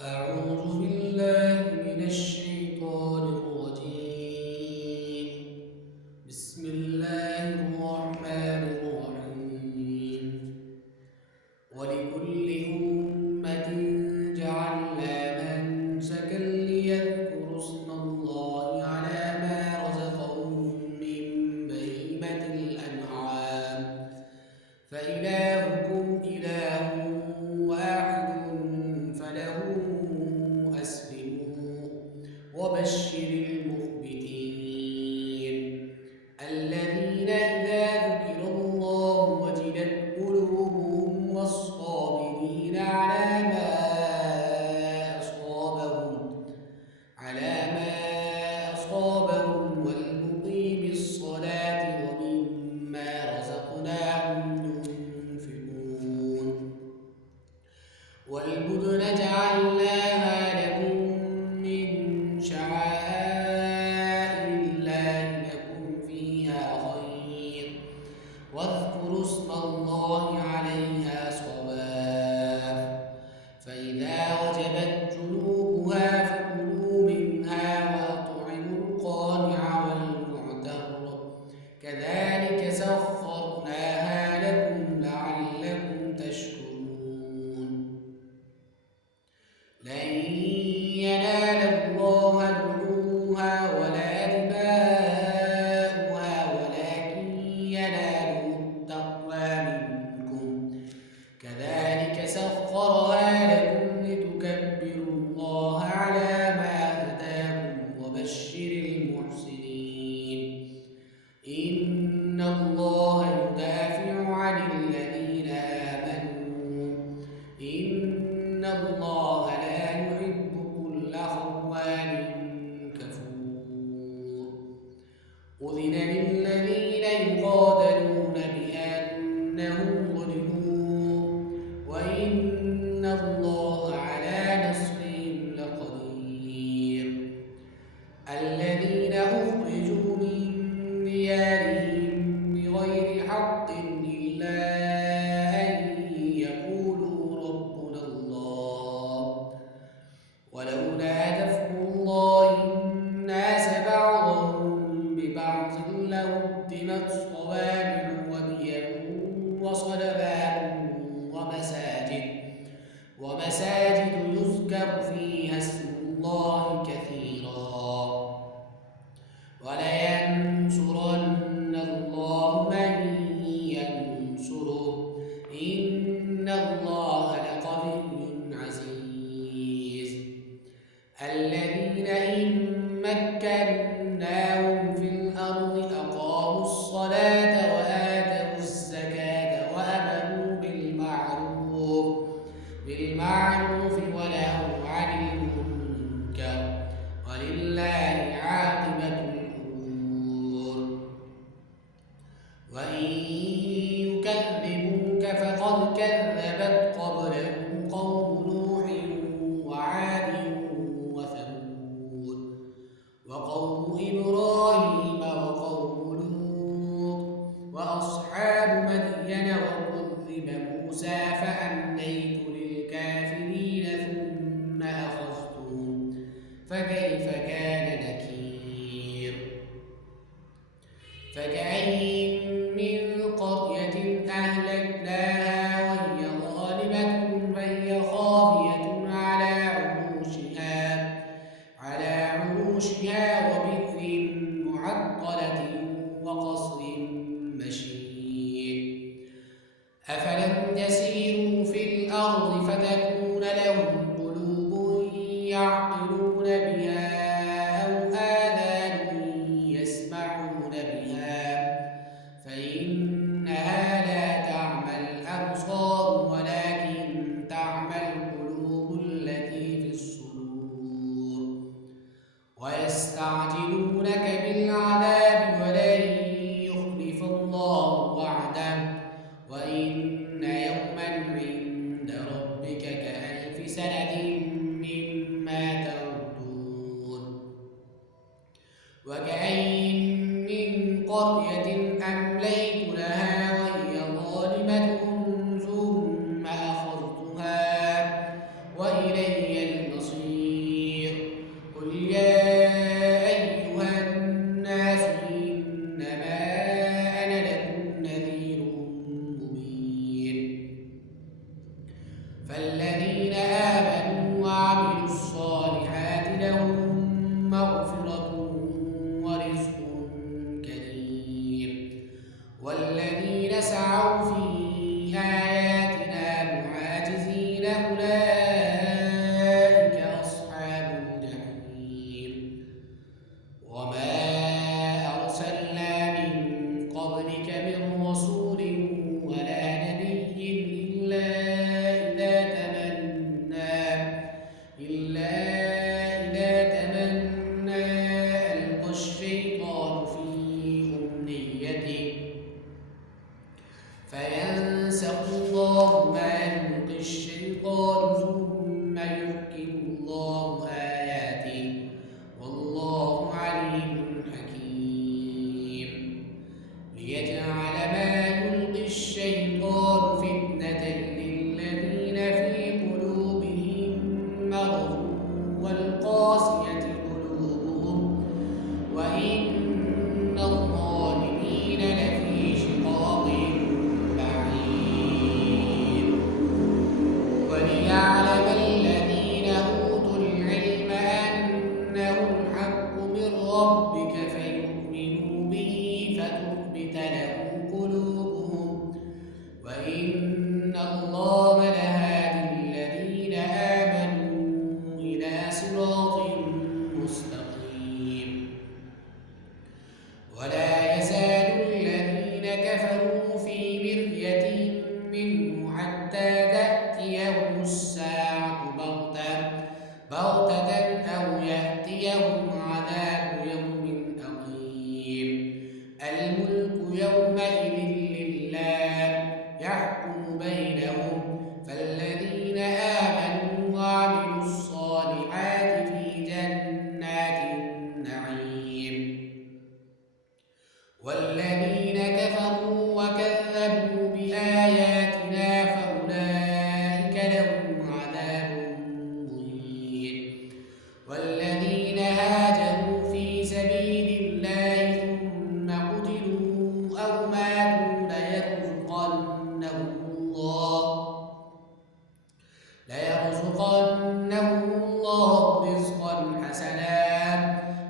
أعوذ بالله من الشيطان الرجيم. بسم الله الرحمن الرحيم. ولكل أمة جعلنا منسكا ليذكروا اسم الله على ما رزقهم من بهيمة الأنعام فإلهكم إله واحد فله أسلموا وبشر المخبتين الذين إذا ذكر الله وجلت قلوبهم والصابرين على ما أصابهم والمقيم الصلاة ومما رزقناهم ينفقون والبدن جعلناها لكم من شعائر الله لكم فيها خير واذكروا اسم الله عليها صواف فإذا وجبت جنوبها فكلوا منها وأطعموا القانع والمعتر كذلك سخرناها لكم لعلكم تشكرون لن ينال الله لحومها ولا دماؤها ولكن يناله التقوى منكم كذلك سخرها لكم لتكبروا الله على ما هداكم وبشر المحسنين إن الله يدافع عن الذين آمنوا إن الله لا يحب كل خوان كفور أذن للذين يقاتلون بأنهم ظلموا وإن الله على نصرهم لقدير الذين أخرجوا من ديارهم بغير حق إلا أن يقولوا ربنا الله ولولا دفع الله الناس بعضهم ببعض لهدمت صوامع وبيع وصلوات ومساجد يذكر فيها اسم الله كثيرا ولينصرن الله من ينصره إن الله لقوي عزيز الذين إن مكناهم في الأرض أقاموا الصلاة وآتوا الزكاة وأمروا بالمعروف ونهوا عن المنكر ولله عاقبة الأمور وإن يكذبوك فقد كذبت قبلهم قوم نوح وعاد وثمود وقوم إبراهيم وقوم لوط وأصحاب مدين وكذب موسى فأمليت للكافرين ثم أخذتهم فكيف كان نكير فكأين من قرية أهلكناها وهي ظالمة فهي خاوية على عروشها وبئر معطلة وقصر مشيد أفلم يسيروا في الأرض فتكون لهم قلوب يعقلون بها أو آذان يسمعون بها فإنها لا تعمى الأبصار ولكن تعمى القلوب التي في الصدور ويستعجلونك بالعذاب ولن يخلف الله وعده وإن يوما عند ربك كألف سنة مما تعدون وكأين من قرية أمليت لها وهي ظالمة ثم أخذتها وإلي المصير والذين سعوا في آياتنا معاجزين أولئك أصحاب الجحيم. وما أرسلنا من قبلك من رسول ولا نبي إلا إذا تمنى ألقى الشيطان في أمنيته فينسخ الله ما يلقي الشيطان ثم يحكم الله آياته والله عليم حكيم. ليجعل ما يلقي الشيطان فتنة للذين في قلوبهم مرض والقاسية قلوبهم وإن الظالمين لفي شقاق بعيد. وليعلم الذين أوتوا العلم أنه الحق من ربك فيؤمنوا به فتخبت له قلوبهم وإن الله لهادي الذين آمنوا إلى صراط مستقيم. ولا يزال الذين كفروا في مرية منه حتى تأتيهم الساعة بغتة أو يأتيهم عذاب يوم أقيم. الملك يومئذ لله يحكم بينهم فالذين آمنوا وعملوا الصالحات في جنات النعيم والذين كفروا وكذبوا بآياتنا فأولئك لهم عذاب مهين. والذين هاجروا في سبيل الله ثم قتلوا أو ماتوا ليرزقنهم الله رزقا حسنا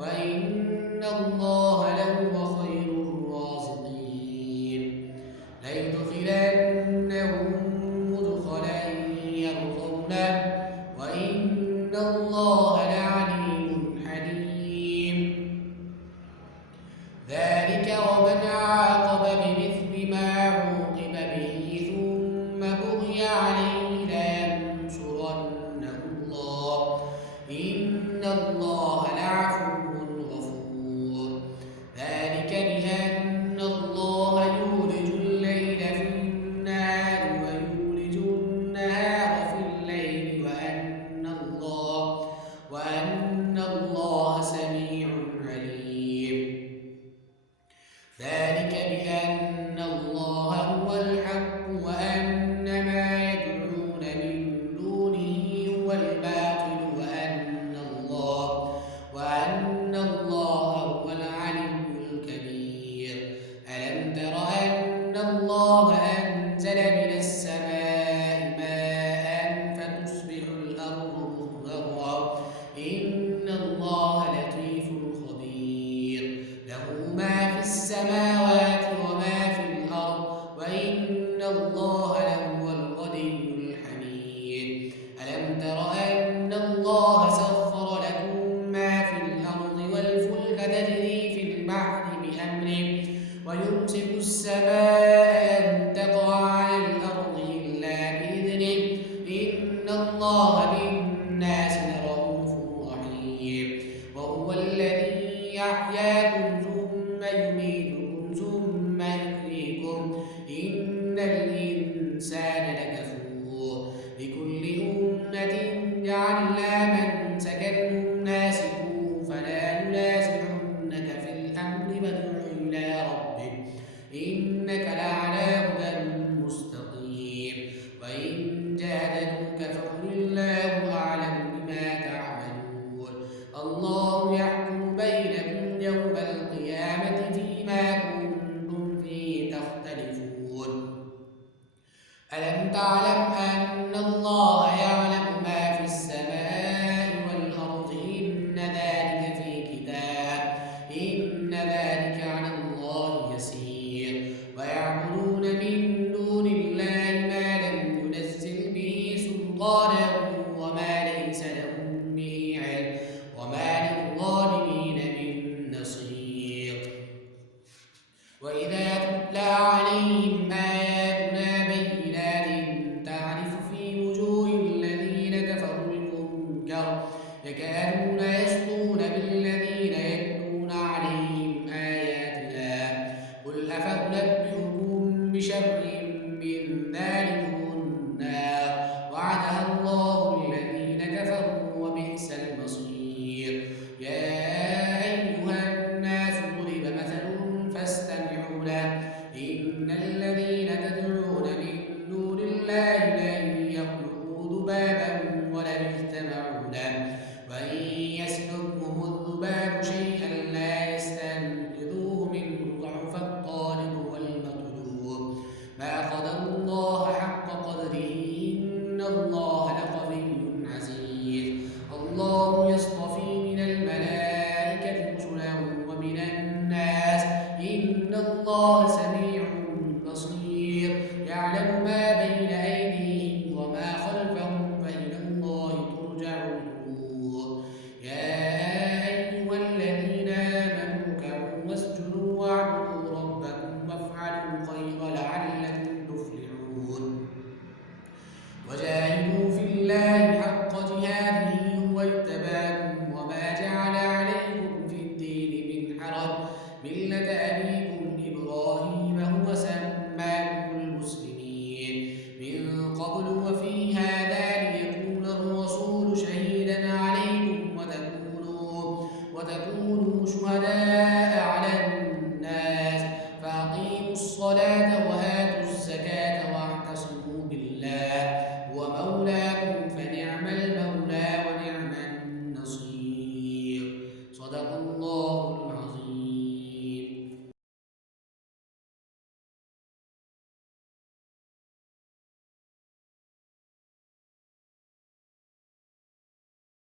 وإن الله لهو خير الرازقين. ليدخلنهم مدخلا يرضونه وإن الله لعليم حليم. ذلك ومن عاقب بمثل ما عوقب به ثم بغي عليه لينصرنه الله إن الله لعفو غفور. ذلك بأن الله يولج الليل في النهار ويولج النهار في الليل وأن الله سميع عليم. ذلك بأن الله هو الحق وأن ما يدعون من دونه هو الباطل وأن الله هو العلي الكبير. ألم تر أن الله أنزل من السماء ماء فتصبح الأرض مخضرا إن الله لطيف خبير. له ما في السماوات وما في الأرض وإن الله لهو الغني الحميد. ألم تر أن الله سخر لكم ما في الأرض والفلك تجري في البحر بأمره ويمسك السماء أن تقع على الأرض إلا بإذنه إن الله بالناس لرءوف رحيم. وهو الذي يحياكم ثم يميتكم ثم يحييكم إن الإنسان لكفور. لكل أمة جعلنا منسكا ناسكوه فلا ينازعنك في الأمر وادع إلى ربك إنك لعلى هدى مستقيم. وإن جادلوك فقل الله أعلم بما تعملون. الله يحكم بينكم يوم القيامة فيما كنتم فيه تختلفون. ألم تعلم أن الله يعلم ما في السماء والأرض إن ذلك في كتاب إن ذلك على الله يسير. عليهم آياتنا بينات تعرف في وجوه الذين كفروا المنكر يكادون يسطون بالذين يتلون عليهم آياتنا قل أفأنبئكم بشر من ذلكم النار وعدها الله الذين كفروا وبئس المصير يا أيها الناس ضرب مثل فاستمعوا له إن الذين تدعون من دون الله لن يخلقوا ذبابا ولن اجتمعوا له وإن يسلبهم الذباب شيئا لا يستنقذوه منه ضعف الطالب والمطلوب ما قدروا الله حق قدره إن الله لقوي عزيز الله يصطفي من الملائكة رسلا ومن الناس إن الله سميع بصير يعلم ما بين أيديهم وما خلفهم فإلى الله ترجع الأمور يا أيها الذين آمنوا اركعوا واسجدوا واعبدوا ربكم وافعلوا الخير لعلكم تفلحون وجاهدوا في الله حق جهاده هو اجتباكم وما جعل عليكم في الدين من حرج ملة أبيكم إبراهيم هو سماكم المسلمين من قبل وفي هذا ليكون الرسول شهيدا عليكم وتكونوا شهداء